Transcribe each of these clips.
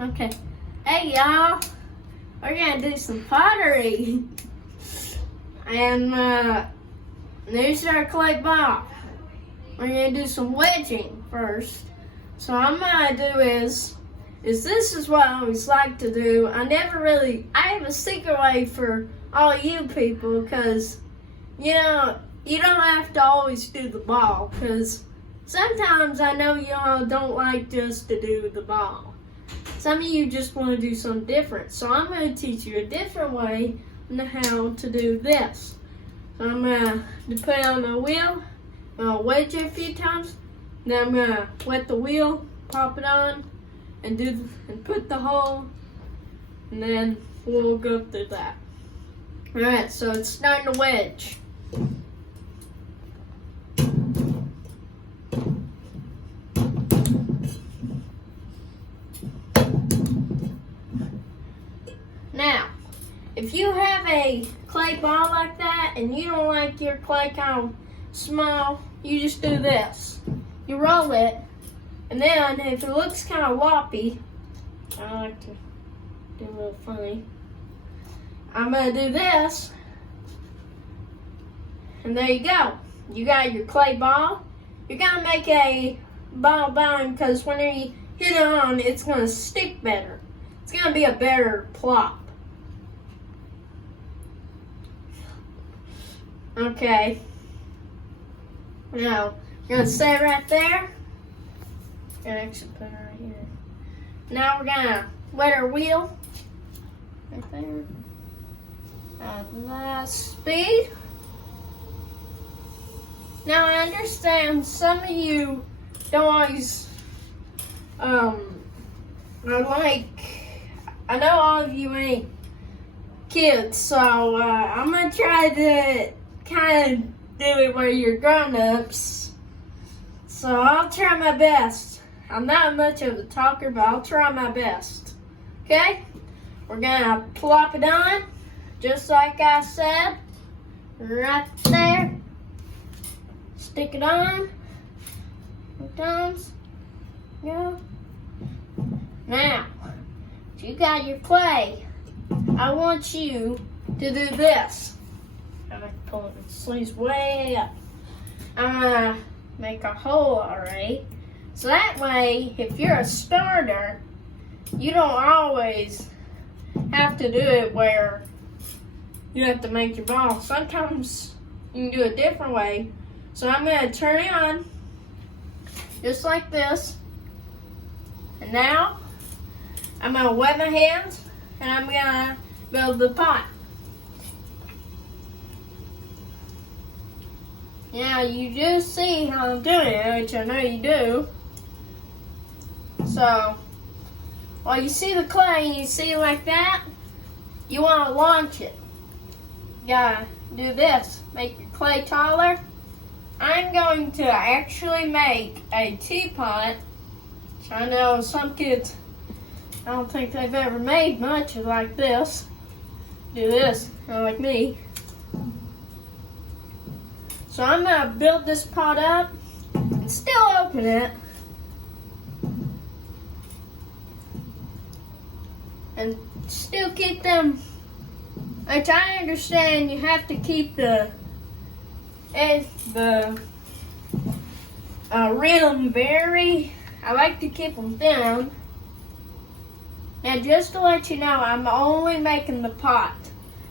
Okay. Hey y'all, we're gonna do some pottery. And there's our clay ball. We're gonna do some wedging first. So what I'm gonna do is this is what I always like to do. I have a secret way for all you people, because you know, you don't have to always do the ball, because sometimes I know y'all don't like just to do the ball. Some of you just want to do something different. So I'm going to teach you a different way on how to do this. So I'm going to put it on the wheel, I'm going to wedge it a few times, then I'm going to wet the wheel, pop it on, and put the hole, and then we'll go through that. Alright, so it's starting to wedge. Now, if you have a clay ball like that and you don't like your clay kind of small, you just do this. You roll it, and then if it looks kind of woppy, I like to do a little funny, I'm going to do this, and there you go. You got your clay ball. You're going to make a ball bound, because when you hit it on, it's going to stick better. It's going to be a better plop. Okay. Now, you're going to set it right there. I'm going to actually put it right here. Now we're going to wet our wheel. Right there. At nice speed. Now I understand some of you don't always, I know all of you ain't kids, so I'm going to try to kind of do it where you're grown-ups. So I'll try my best. I'm not much of a talker, but I'll try my best. Okay? We're going to plop it on, just like I said, right there. Stick it on. 4 times. Go. Now, if you got your clay, I want you to do this. I'm going to pull the sleeves way up. I'm going to make a hole already. So that way, if you're a starter, you don't always have to do it where you have to make your ball. Sometimes you can do it a different way. So I'm going to turn it on, just like this. And now, I'm going to wet my hands, and I'm going to build the pot. Now, you do see how I'm doing it, which I know you do. So, while you see the clay and you see it like that, you want to launch it. You gotta do this. Make your clay taller. I'm going to actually make a teapot, which I know some kids, I don't think they've ever made much like this. Do this, like me. So I'm going to build this pot up and still open it. And still keep them, which I understand you have to keep the rhythm very, I like to keep them down. Now just to let you know, I'm only making the pot.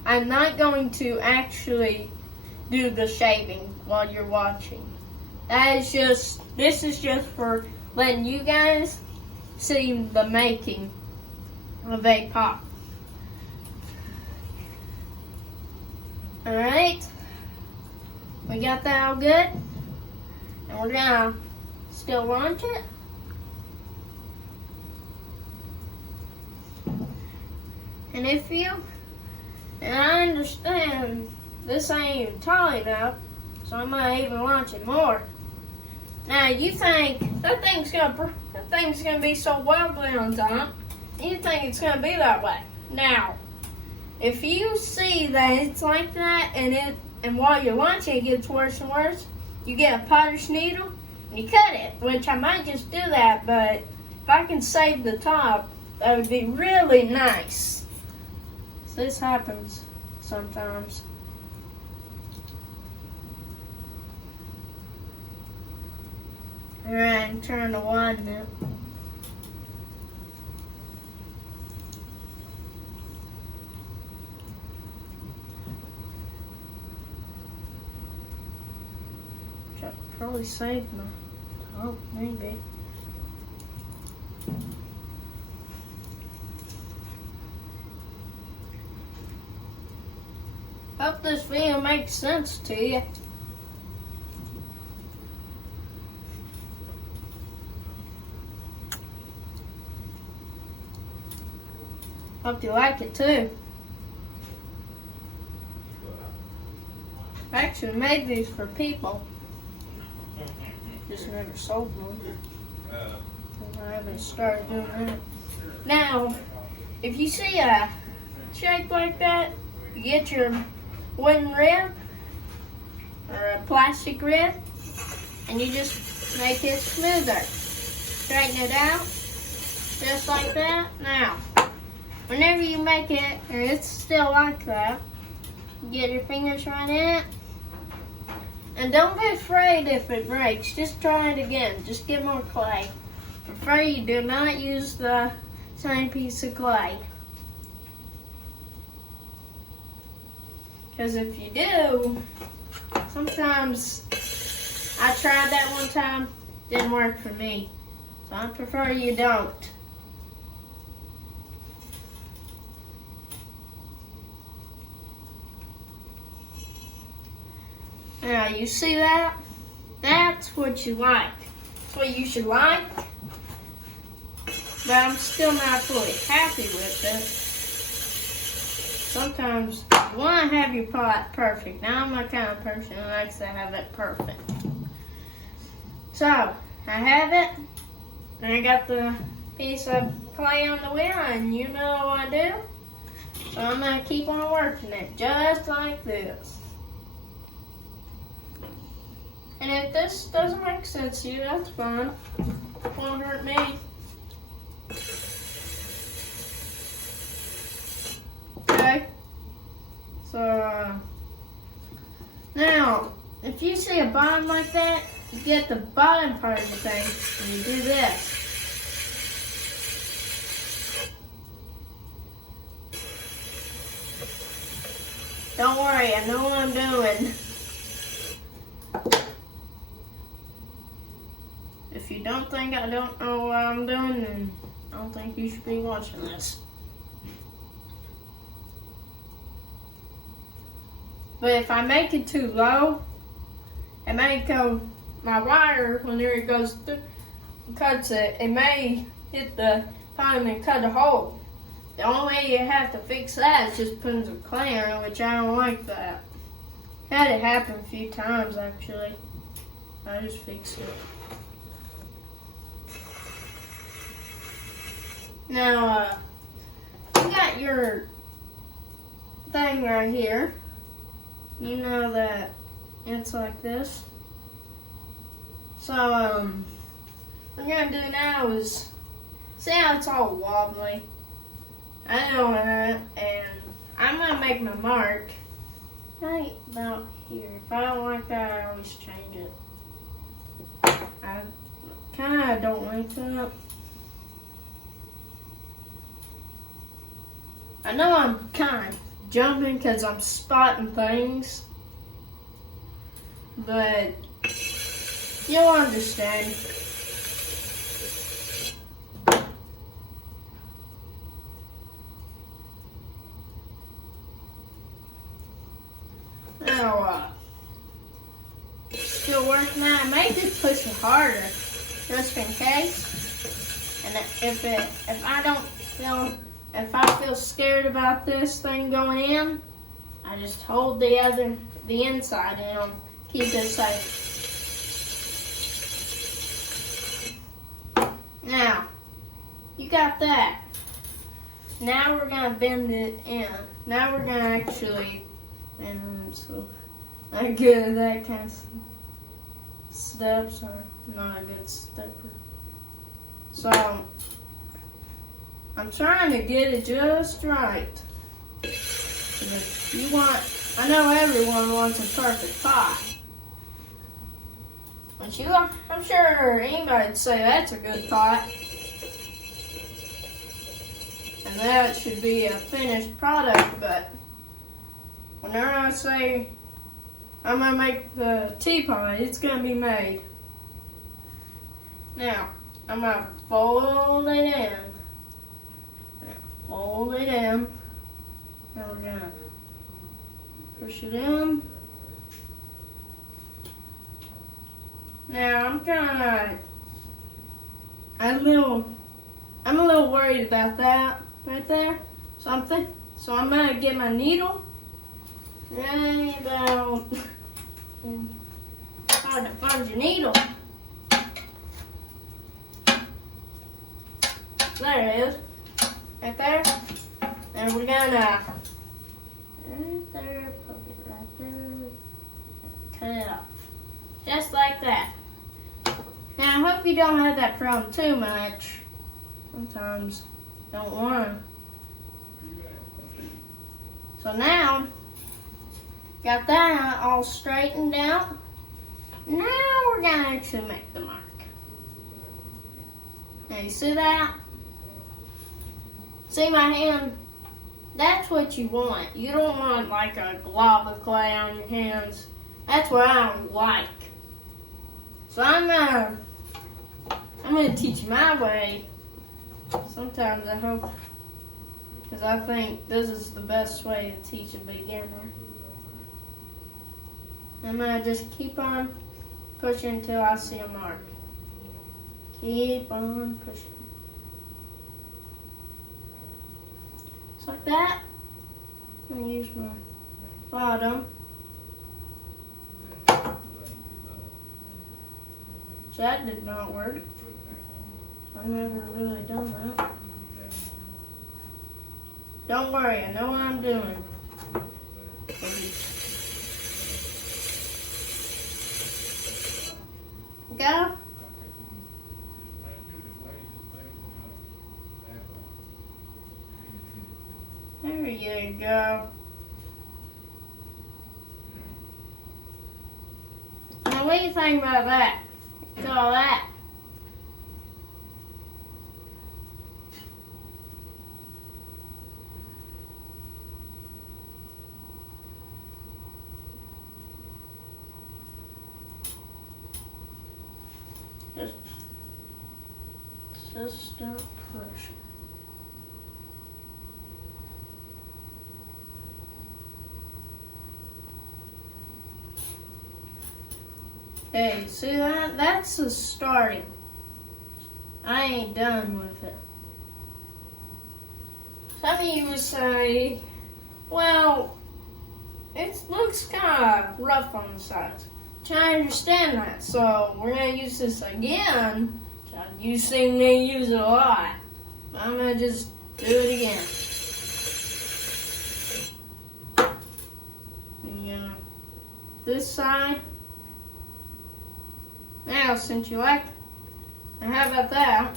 I'm not going to actually do the shaving while you're watching. This is just for letting you guys see the making of a pot. Alright, we got that all good, and we're gonna still launch it. And I understand this ain't even tall enough, so I'm gonna even launch it more. Now you think that thing's gonna be so wobbly on top, you think it's gonna be that way. Now, if you see that it's like that, and while you're launching it gets worse and worse, you get a potter's needle and you cut it, which I might just do that, but if I can save the top, that would be really nice. So this happens sometimes. Alright, I'm trying to widen it. Should probably save my top, maybe. Hope this video makes sense to you. Hope you like it too. I actually made these for people. Just never sold them. I haven't started doing that. Now, if you see a shape like that, you get your wooden rib or a plastic rib, and you just make it smoother. Straighten it out, just like that. Now, whenever you make it, or it's still like that, get your fingers right in it. And don't be afraid if it breaks. Just try it again. Just get more clay. Prefer you do not use the same piece of clay. Because if you do, sometimes, I tried that one time, didn't work for me. So I prefer you don't. Now, you see that? That's what you like. That's what you should like. But I'm still not fully happy with it. Sometimes you want to have your pot perfect. Now, I'm the kind of person who likes to have it perfect. So, I have it. And I got the piece of clay on the wheel, and you know what I do. So I'm going to keep on working it just like this. And if this doesn't make sense to you, that's fine. It won't hurt me. Okay. So, now, if you see a bottom like that, you get the bottom part of the thing, and you do this. Don't worry, I know what I'm doing. If you don't think I don't know what I'm doing, then I don't think you should be watching this. But if I make it too low, it may go, my wire, whenever it goes through, cuts it, it may hit the bottom and cut a hole. The only way you have to fix that is just putting some clay on it, which I don't like that. Had it happen a few times, actually. I just fixed it. Now, you got your thing right here. You know that it's like this. So, what you're gonna do now is, see how it's all wobbly? I know that, and I'm gonna make my mark right about here. If I don't like that, I always change it. I kinda don't like that. I know I'm kind of jumping because I'm spotting things, but you'll understand. Now, still working on it. I may just push it harder, just in case. And if I feel scared about this thing going in, I just hold the inside in, keep it safe. Now, you got that. Now we're gonna bend it in. Now we're gonna actually, and so not good at that kind of steps are not a good stepper. So I'm trying to get it just right. And if you want, I know everyone wants a perfect pie. But I'm sure anybody'd say that's a good pie. And that should be a finished product, but whenever I say I'm gonna make the tea pie, it's gonna be made. Now, I'm gonna fold it in. Fold it in. Now we're gonna push it in. Now I'm a little worried about that right there. So I'm gonna get my needle. Really about hard to find your needle. There it is. Right there. And we're gonna right there, poke it right there. Cut it off. Just like that. Now I hope you don't have that problem too much. Sometimes don't wanna. So now got that all straightened out. Now we're gonna actually make the mark. Now you see that? See my hand? That's what you want. You don't want like a glob of clay on your hands. That's what I don't like. So I'm gonna teach you my way. Sometimes I hope, because I think this is the best way to teach a beginner. I'm gonna just keep on pushing until I see a mark. Keep on pushing. Just like that. I'm gonna use my bottom. That did not work. I've never really done that. Don't worry, I know what I'm doing. Go. There you go. Now what do you think about that? Look at all that. Just don't push. Hey, see that? That's the starting. I ain't done with it. Some of you would say, well, it looks kind of rough on the sides. I understand that, so we're going to use this again. You see me use it a lot. I'm going to just do it again. Yeah. This side. Now, since you like, and how about that?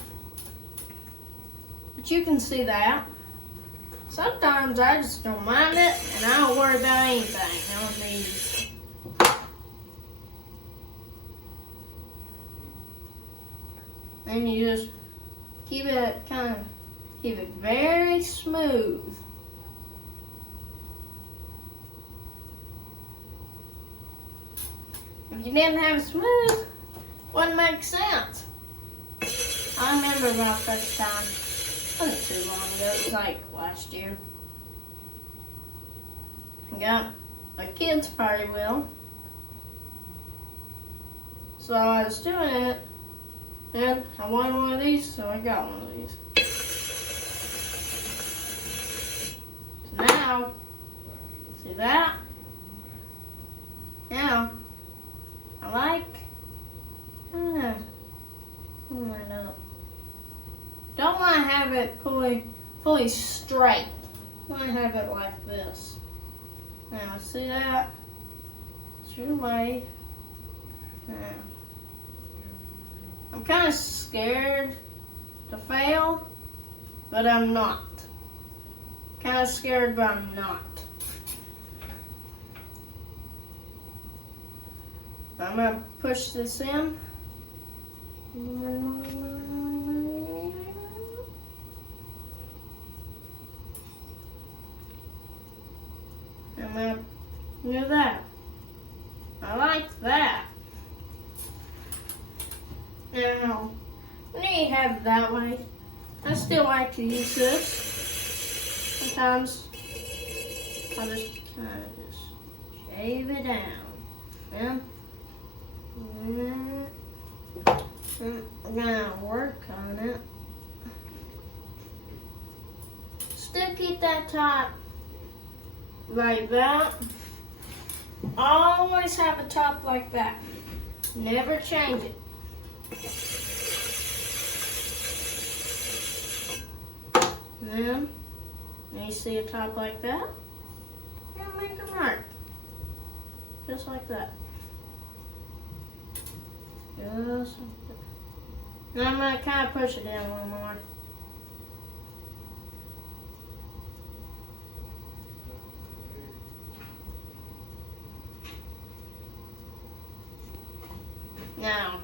But you can see that. Sometimes I just don't mind it, and I don't worry about anything on these. And you just keep it very smooth. If you didn't have it smooth, wouldn't make sense. I remember my first time. It wasn't too long ago. It was like last year. I got a kid's party wheel. So I was doing it. And I wanted one of these, so I got one of these. So now, see that? Now, I like, pull that up. Don't want to have it fully straight. I want to have it like this. Now, see that? It's your way. Now. I'm kind of scared to fail, but I'm not. Kind of scared, but I'm not. I'm gonna push this in. I'm gonna do that. I like that. Now, when you have it that way, I still like to use this. Sometimes I'll just kind of just shave it down. And I'm gonna work on it. Still keep that top like that. Always have a top like that. Never change it. Then, when you see a top like that, you're gonna make a mark. Just like that. Just like that. Now I'm gonna kind of push it in a little more. Now,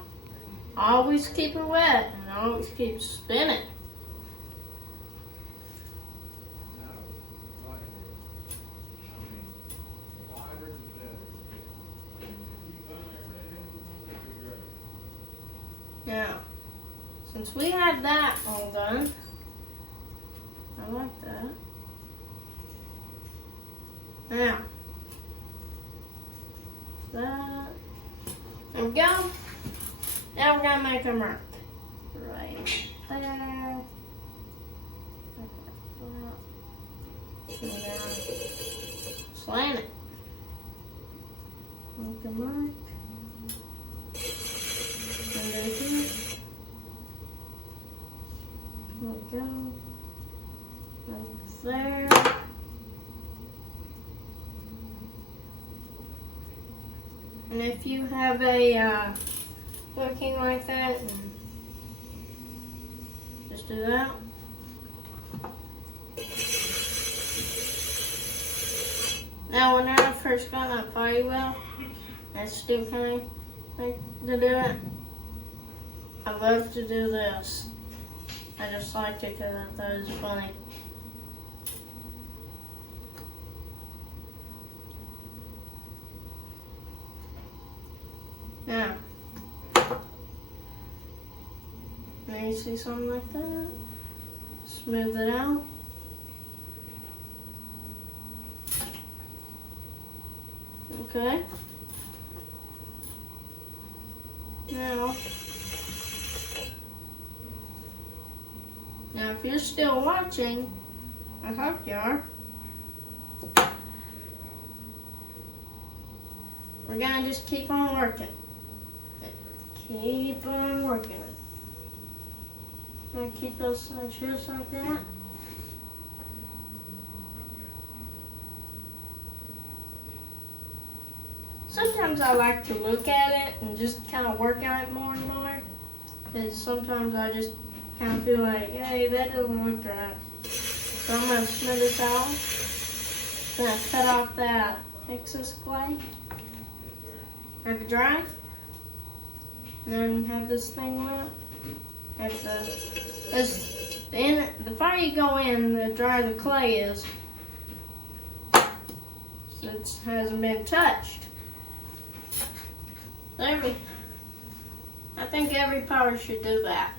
always keep it wet and always keep spinning. Now, since we have that all done, I like that. Now, that, there we go. Now we're gonna make a mark right there. And slant it. Make a mark. Under here. There we go. Right there. And if you have a looking like that, just do that. Now, when I first got my potty wheel, I still kind of like to do it. I love to do this. I just liked it because I thought it was funny. Now, when you see something like that, smooth it out. Okay. Now, if you're still watching, I hope you are, we're gonna just keep on working. Keep on working it. I'm gonna keep those sides just like that. Sometimes I like to look at it and just kind of work on it more and more. And sometimes I just kind of feel like, hey, that doesn't look right. So I'm going to smooth this out. I'm going to cut off that excess clay. Have it dry. And then have this thing wet. The fire you go in, the drier the clay is, it hasn't been touched. I think every potter should do that.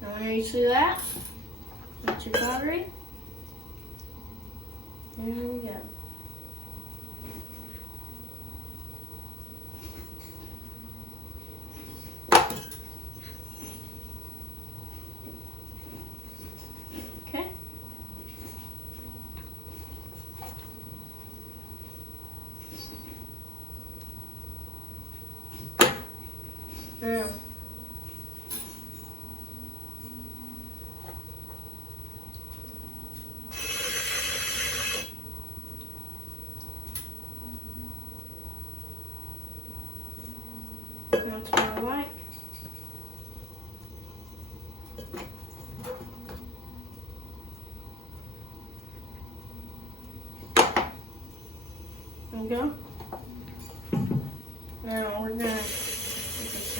Now when you see that, that's your pottery. There we go. Okay. Now, There you go. Now we're gonna put this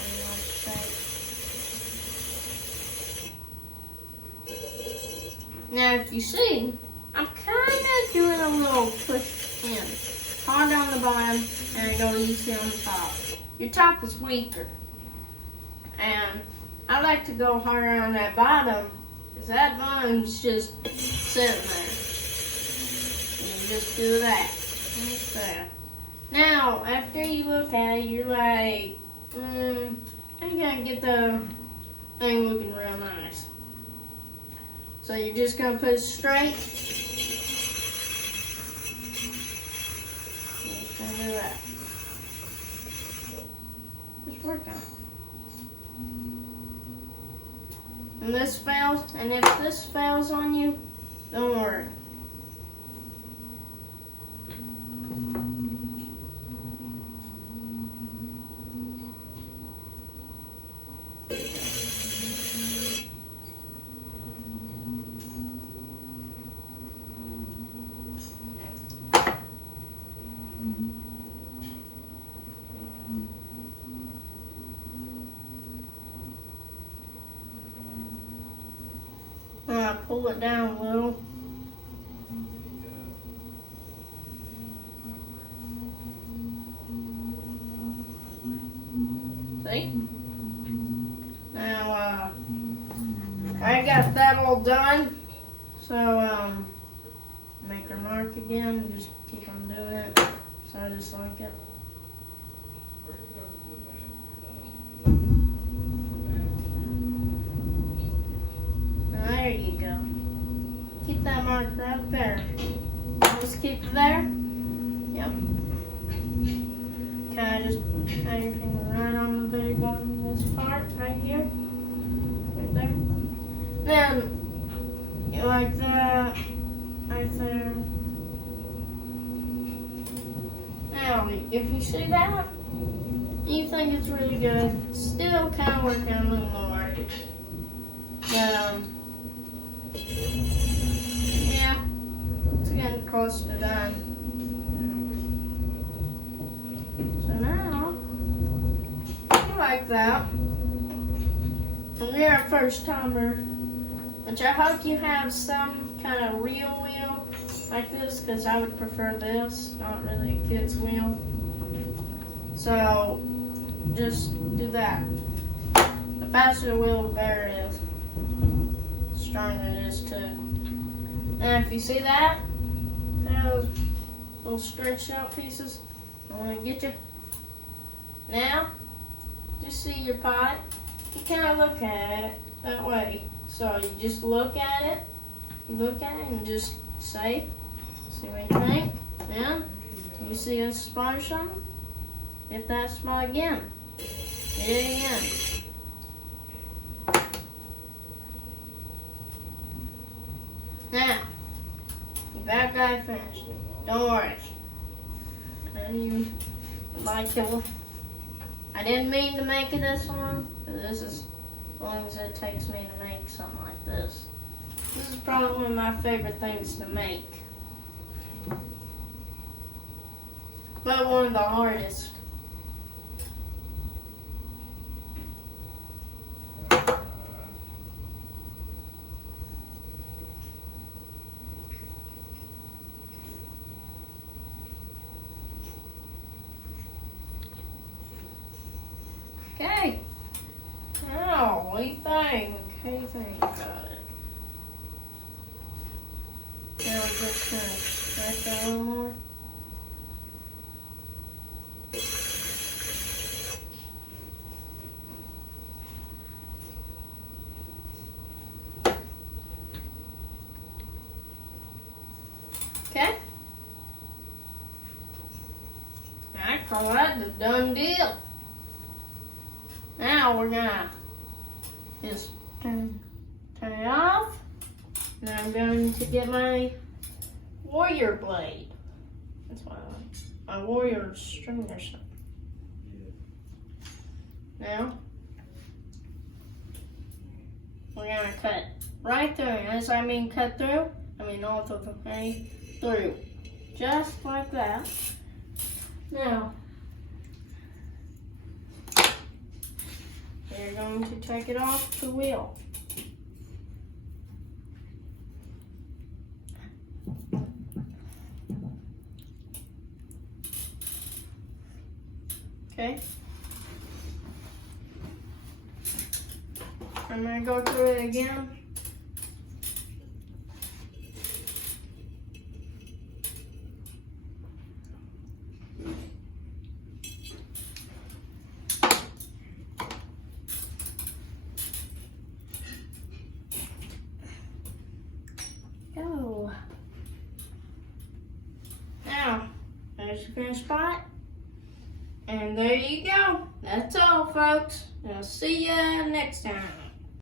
in. Now, if you see, I'm kind of doing a little push in. Hard on the bottom and go easy on the top. Your top is weaker. And I like to go harder on that bottom because that bottom's just sitting there. And you just do that. Like that. Now, after you look at it, you're like, I'm gonna get the thing looking real nice. So you're just gonna put it straight. Just gonna do that. Just work on it. And this fails, and if this fails on you, don't worry. Pull it down a little. See? Now, I got that all done. So, make your mark again. Just keep on doing it. So I just like it. There you go. Keep that mark right there. Just keep it there. Yep. Okay, just have your finger right on the very bottom of this part right here. Right there. Then, you like that. Right there. Now, if you see that, you think it's really good. Still kind of working a little more. Yeah, it's getting close to done. So now, if you like that, and you're a first timer, which I hope you have some kind of real wheel like this, because I would prefer this, not really a kid's wheel. So, just do that. The faster the wheel, the better it is. Stronger it is too. And if you see that, those little stretched out pieces, I want to get you. Now, just see your pot. You kind of look at it that way. So you just look at it, and just say, see what you think. Then, you see a spot or something, hit that spot again. Hit it again. Now, that guy finished it. Don't worry. And like it. I didn't mean to make it this long, but this is as long as it takes me to make something like this. This is probably one of my favorite things to make. But one of the hardest. Okay. Now, what do you think? How do you think about it? Now I'm just gonna stretch it a little more. Okay. I call that the done deal. Now we're gonna just turn it off. And I'm going to get my warrior blade. That's what I like. My warrior string or something. Now we're gonna cut right through. As I mean cut through, I mean all the way through. Just like that. Now, you're going to take it off the wheel. Okay. I'm going to go through it again. Go. Now, there's the finish spot. And there you go. That's all, folks. I'll see you next time.